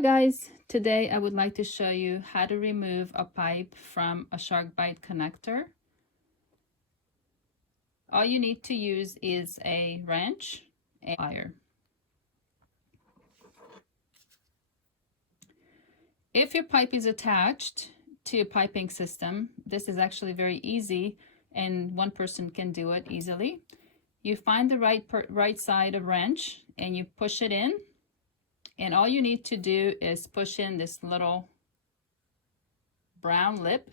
Hi guys, today I would like to show you how to remove a pipe from a SharkBite connector. All you need to use is a wrench and a plier. If your pipe is attached to a piping system, this is actually very easy and one person can do it easily. You find the right side of wrench and you push it in. And all you need to do is push in this little brown lip.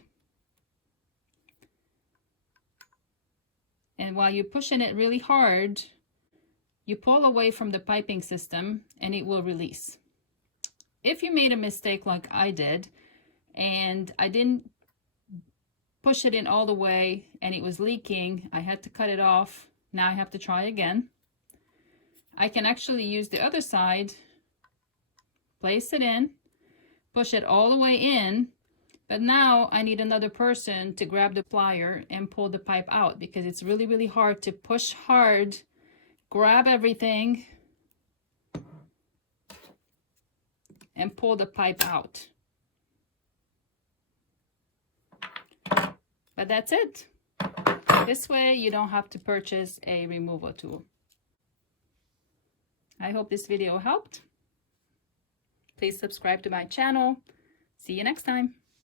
And while you're pushing it really hard, you pull away from the piping system and it will release. If you made a mistake like I did, and I didn't push it in all the way and it was leaking, I had to cut it off. Now I have to try again. I can actually use the other side, place it in, push it all the way in, but now I need another person to grab the plier and pull the pipe out because it's really hard to push hard, grab everything, and pull the pipe out. But that's it. This way you don't have to purchase a removal tool. I hope this video helped. Please subscribe to my channel. See you next time.